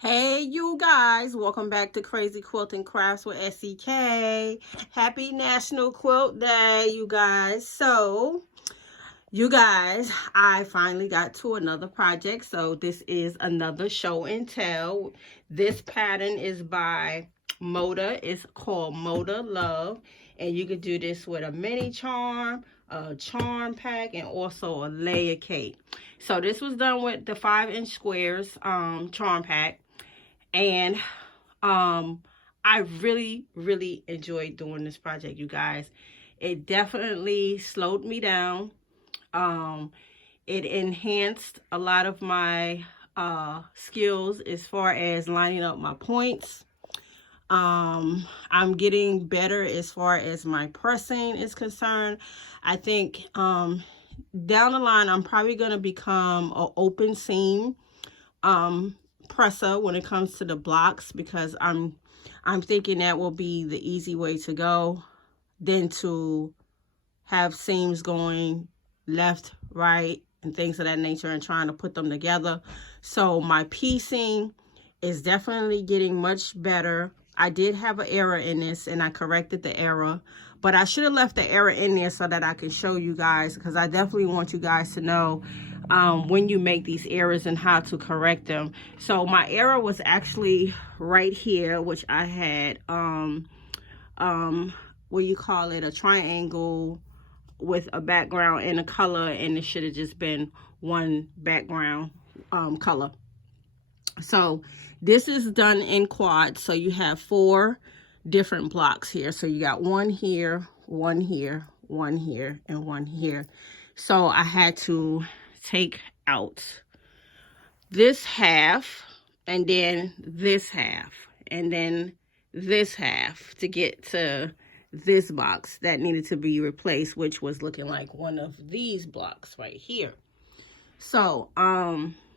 Hey you guys, welcome back to Crazy Quilting Crafts with SEK. Happy National Quilt Day, you guys. So, you guys, I finally got to another project. So, this is another show and tell. This pattern is by Moda. It's called Moda Love. And you can do this with a mini charm, a charm pack, and also a layer cake. So, this was done with the 5-inch squares charm pack. And I really enjoyed doing this project, you guys. It definitely slowed me down. um it enhanced a lot of my skills as far as lining up my points. I'm getting better as far as my pressing is concerned. I think down the line I'm probably going to become an open seam presser when it comes to the blocks, because I'm thinking that will be the easy way to go than to have seams going left, right, and things of that nature and trying to put them together. So my piecing is definitely getting much better. I did have an error in this and I corrected the error, but I should have left the error in there so that I can show you guys, because I definitely want you guys to know when you make these errors and how to correct them. So my error was actually right here, which I had what you call it, a triangle with a background and a color, and it should have just been one background color. So this is done in quads, so you have 4 different blocks here. So you got one here, one here, one here, and one here. So I had to take out this half and then this half and then this half to get to this box that needed to be replaced, which was looking like one of these blocks right here. So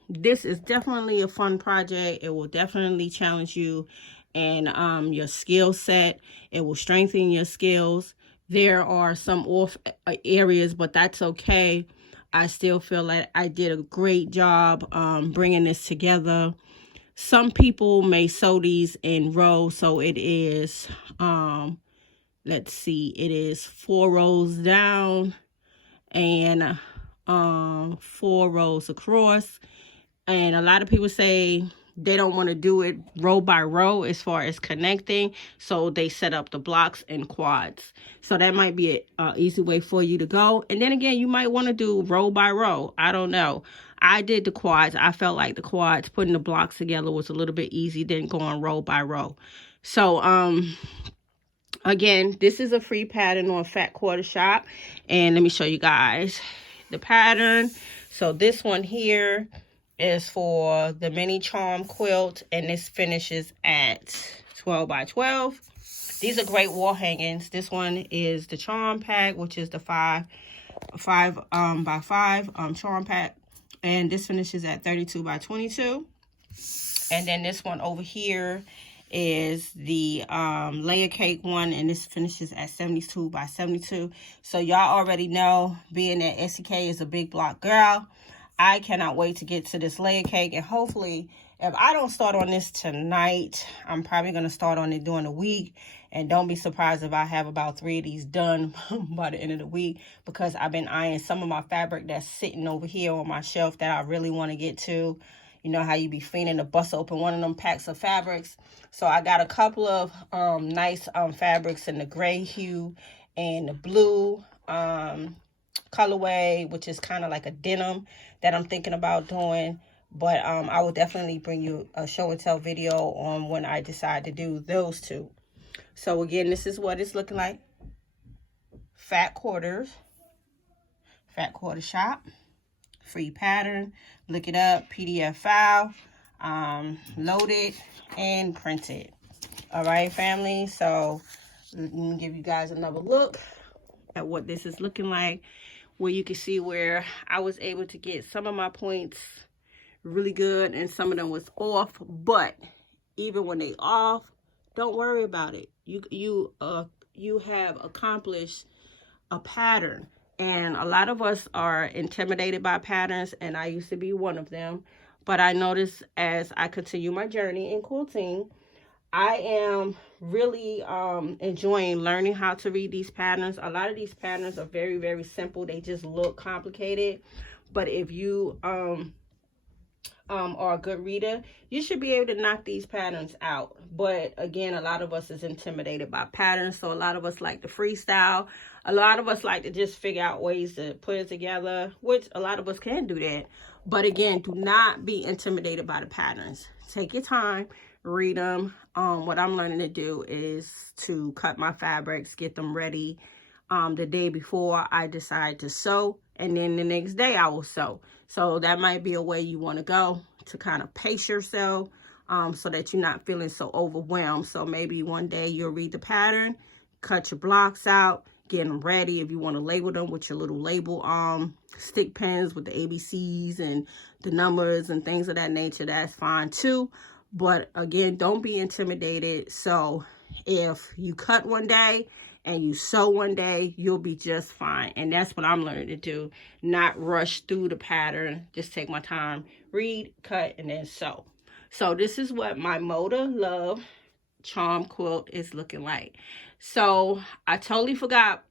this is definitely a fun project. It will definitely challenge you and your skill set. It will strengthen your skills. There are some off areas, but that's okay. I still feel like I did a great job bringing this together. Some people may sew these in rows, so it is let's see, it is 4 rows down and 4 rows across. And a lot of people say they don't want to do it row by row as far as connecting, so they set up the blocks in quads. So that might be an easy way for you to go. And then again, you might want to do row by row. I don't know. I did the quads. I felt like the quads, putting the blocks together, was a little bit easy than going row by row. So again, this is a free pattern on Fat Quarter Shop, and let me show you guys the pattern. So this one here is for the mini charm quilt, and this finishes at 12 by 12. These are great wall hangings. This one is the charm pack, which is the 5 by 5 charm pack, and this finishes at 32 by 22. And then this one over here is the layer cake one, and this finishes at 72 by 72. So y'all already know, being that SEK is a big block girl, I cannot wait to get to this layer cake. And hopefully, if I don't start on this tonight, I'm probably going to start on it during the week. And don't be surprised if I have about 3 of these done by the end of the week, because I've been eyeing some of my fabric that's sitting over here on my shelf that I really want to get to. You know how you be fiending to bust open one of them packs of fabrics. So I got a couple of nice fabrics in the gray hue and the blue colorway, which is kind of like a denim, that I'm thinking about doing. But I will definitely bring you a show and tell video on when I decide to do those two. So again, this is what it's looking like. Fat Quarter Shop. Free pattern. Look it up. PDF file. Load it and print it. All right, family. So let me give you guys another look at what this is looking like, where you can see where I was able to get some of my points really good and some of them was off. But even when they off, don't worry about it. You have accomplished a pattern. And a lot of us are intimidated by patterns, and I used to be one of them. but I noticed as I continue my journey in quilting, I am really enjoying learning how to read these patterns. A lot of these patterns are very, very simple. They just look complicated. But if you are a good reader, you should be able to knock these patterns out. But again, a lot of us is intimidated by patterns. So a lot of us like to freestyle. A lot of us like to just figure out ways to put it together, which a lot of us can do that. But again, do not be intimidated by the patterns. Take your time, read them. What I'm learning to do is to cut my fabrics, get them ready the day before I decide to sew, and then the next day I will sew. So that might be a way you want to go to kind of pace yourself, so that you're not feeling so overwhelmed. So maybe one day you'll read the pattern, cut your blocks out, get them ready. If you want to label them with your little label stick pens with the ABCs and the numbers and things of that nature, that's fine too. But again, don't be intimidated. So if you cut one day and you sew one day, you'll be just fine. And that's what I'm learning to do. Not rush through the pattern. Just take my time, read, cut, and then sew. So this is what my Moda Love charm quilt is looking like. So I totally forgot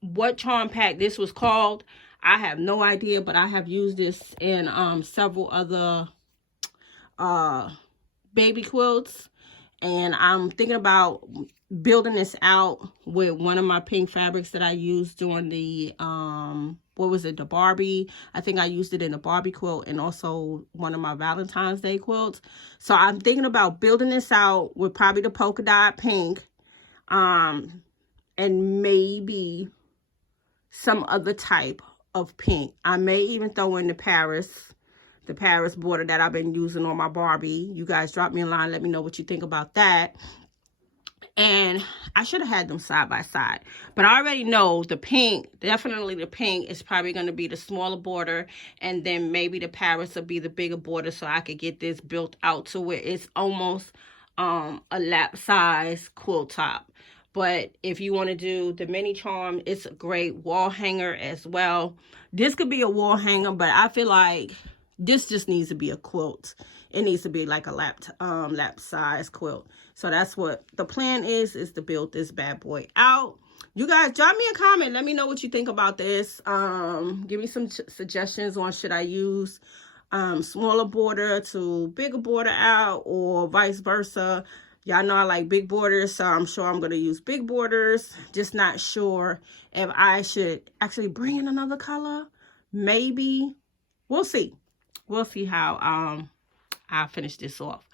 what charm pack this was called. I have no idea, but I have used this in several other baby quilts, and I'm thinking about building this out with one of my pink fabrics that I used during the what was it, the Barbie. I think I used it in a Barbie quilt and also one of my Valentine's Day quilts. So I'm thinking about building this out with probably the polka dot pink, and maybe some other type of pink. I may even throw in the Paris border that I've been using on my Barbie. You guys drop me a line, let me know what you think about that. And I should have had them side by side, but I already know the pink, definitely the pink is probably going to be the smaller border, and then maybe the Paris will be the bigger border, so I could get this built out to where it's almost a lap size quilt top. But if you want to do the mini charm, it's a great wall hanger as well. This could be a wall hanger, but I feel like this just needs to be a quilt. It needs to be like a lap size quilt. So that's what the plan is to build this bad boy out. You guys drop me a comment. Let me know what you think about this. Give me some suggestions on should I use smaller border to bigger border out, or vice versa. Y'all know I like big borders, so I'm sure I'm going to use big borders. Just not sure if I should actually bring in another color. Maybe. We'll see. We'll see how I'll finish this off.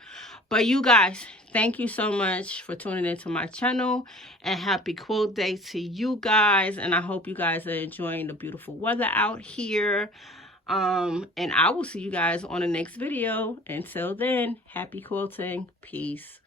But you guys, thank you so much for tuning into my channel, and happy quilt day to you guys. And I hope you guys are enjoying the beautiful weather out here. And I will see you guys on the next video. Until then, happy quilting. Peace.